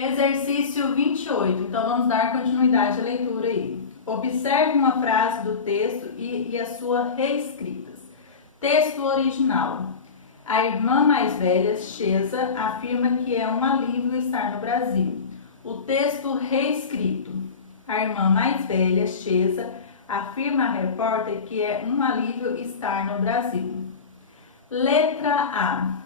Exercício 28. Então, vamos dar continuidade à leitura aí. Observe uma frase do texto e a sua reescrita. Texto original. A irmã mais velha, Chesa, afirma que é um alívio estar no Brasil. O texto reescrito. A irmã mais velha, Chesa, afirma à repórter que é um alívio estar no Brasil. Letra A.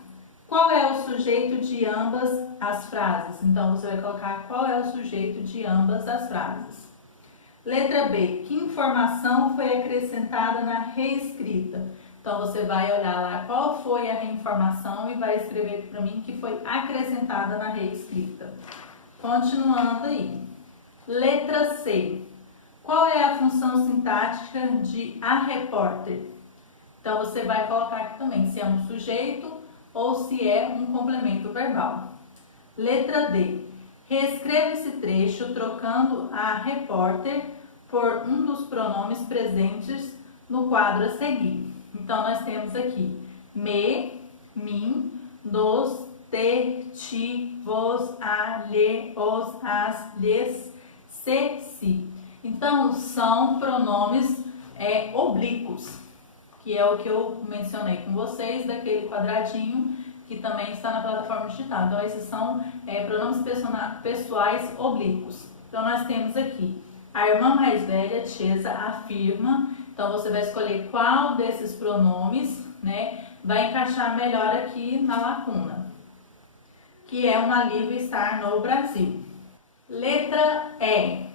Qual é o sujeito de ambas as frases? Então, você vai colocar qual é o sujeito de ambas as frases. Letra B. Que informação foi acrescentada na reescrita? Então, você vai olhar lá qual foi a informação e vai escrever para mim que foi acrescentada na reescrita. Continuando aí. Letra C. Qual é a função sintática de a repórter? Então, você vai colocar aqui também se é um sujeito ou se é um complemento verbal. Letra D. Reescreva esse trecho trocando a repórter por um dos pronomes presentes no quadro a seguir. Então, nós temos aqui me, mim, dos, te, ti, vos, a, lhe, os, as, lhes, se, si. Então, são pronomes oblíquos, que é o que eu mencionei com vocês, daquele quadradinho que também está na plataforma digital. Então, esses são pronomes pessoais oblíquos. Então, nós temos aqui a irmã mais velha, Chesa, afirma. Então, você vai escolher qual desses pronomes, vai encaixar melhor aqui na lacuna, que é um alívio estar no Brasil. Letra E.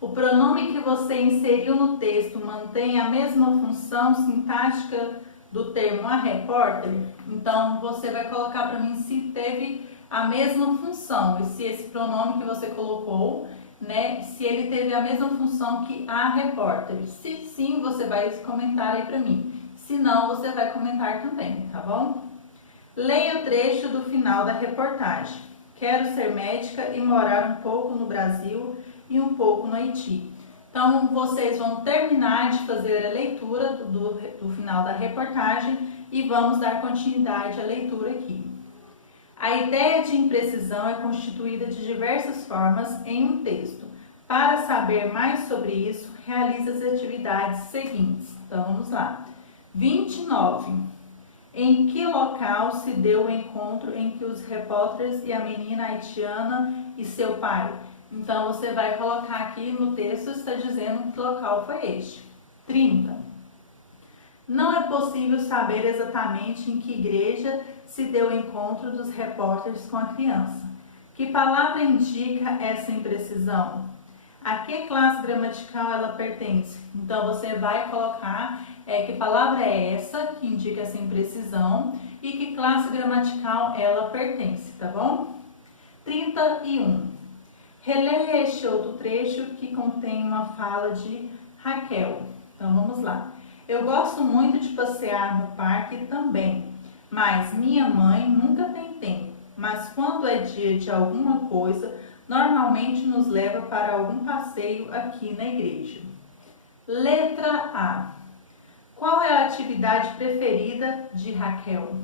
O pronome que você inseriu no texto mantém a mesma função sintática do termo a repórter? Então, você vai colocar para mim se teve a mesma função, e se esse pronome que você colocou, se ele teve a mesma função que a repórter. Se sim, você vai comentar aí para mim. Se não, você vai comentar também, tá bom? Leia o trecho do final da reportagem. Quero ser médica e morar um pouco no Brasil e um pouco no Haiti. Então, vocês vão terminar de fazer a leitura do final da reportagem e vamos dar continuidade à leitura aqui. A ideia de imprecisão é constituída de diversas formas em um texto. Para saber mais sobre isso, realize as atividades seguintes. Então, vamos lá. 29. Em que local se deu o encontro em que os repórteres e a menina haitiana e seu pai? Então, você vai colocar aqui no texto, está dizendo que local foi este. 30. Não é possível saber exatamente em que igreja se deu o encontro dos repórteres com a criança. Que palavra indica essa imprecisão? A que classe gramatical ela pertence? Então, você vai colocar que palavra é essa que indica essa imprecisão e que classe gramatical ela pertence, tá bom? 31. Releia este outro trecho que contém uma fala de Raquel. Então, vamos lá. Eu gosto muito de passear no parque também, mas minha mãe nunca tem tempo. Mas quando é dia de alguma coisa, normalmente nos leva para algum passeio aqui na igreja. Letra A. Qual é a atividade preferida de Raquel?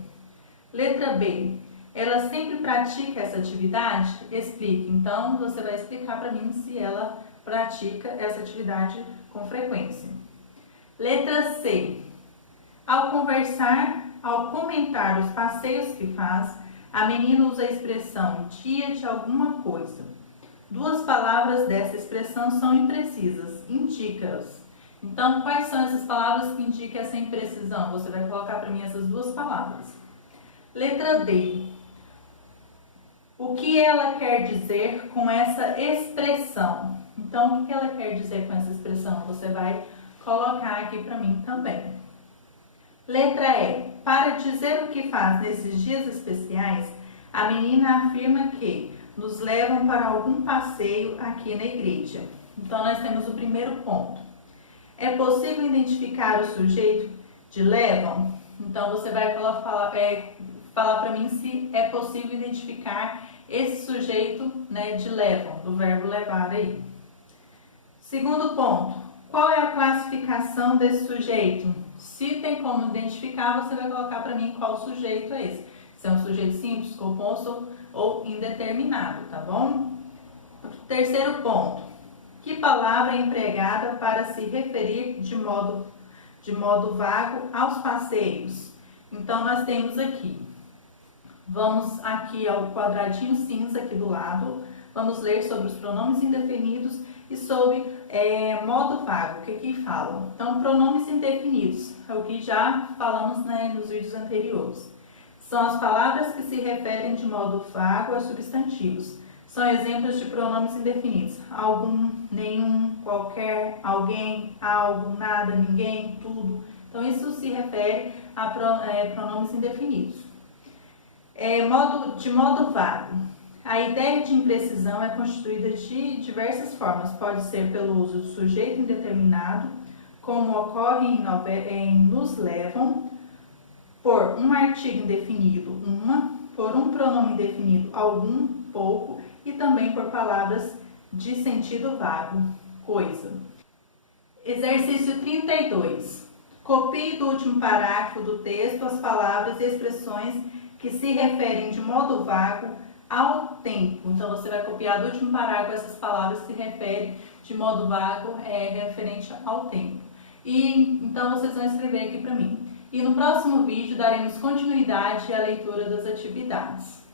Letra B. Ela sempre pratica essa atividade? Explique. Então, você vai explicar para mim se ela pratica essa atividade com frequência. Letra C. Ao comentar os passeios que faz, a menina usa a expressão dia de alguma coisa. Duas palavras dessa expressão são imprecisas. Indica-as. Então, quais são essas palavras que indicam essa imprecisão? Você vai colocar para mim essas duas palavras. Letra D. O que ela quer dizer com essa expressão? Então, o que ela quer dizer com essa expressão? Você vai colocar aqui para mim também. Letra E. Para dizer o que faz nesses dias especiais, a menina afirma que nos levam para algum passeio aqui na igreja. Então, nós temos o primeiro ponto. É possível identificar o sujeito de levam? Então, você vai falar para mim se é possível identificar esse sujeito de levam, do verbo levar aí. Segundo ponto. Qual é a classificação desse sujeito? Se tem como identificar, você vai colocar para mim qual sujeito é esse. Se é um sujeito simples, composto ou indeterminado, tá bom? Terceiro ponto. Que palavra é empregada para se referir de modo vago aos passeios? Então, nós temos aqui. Vamos aqui ao quadradinho cinza aqui do lado. Vamos ler sobre os pronomes indefinidos e sobre modo vago, o que fala. Então, pronomes indefinidos, é o que já falamos, né, nos vídeos anteriores. São as palavras que se referem de modo vago a substantivos. São exemplos de pronomes indefinidos. Algum, nenhum, qualquer, alguém, algo, nada, ninguém, tudo. Então, isso se refere a pronomes indefinidos. De modo vago. A ideia de imprecisão é constituída de diversas formas. Pode ser pelo uso do sujeito indeterminado, como ocorre em nos levam, por um artigo indefinido, uma, por um pronome indefinido, algum, pouco, e também por palavras de sentido vago, coisa. Exercício 32. Copie do último parágrafo do texto as palavras e expressões que se referem de modo vago ao tempo. Então, você vai copiar do último parágrafo essas palavras que se referem de modo vago, referente ao tempo. E então, vocês vão escrever aqui para mim. E no próximo vídeo, daremos continuidade à leitura das atividades.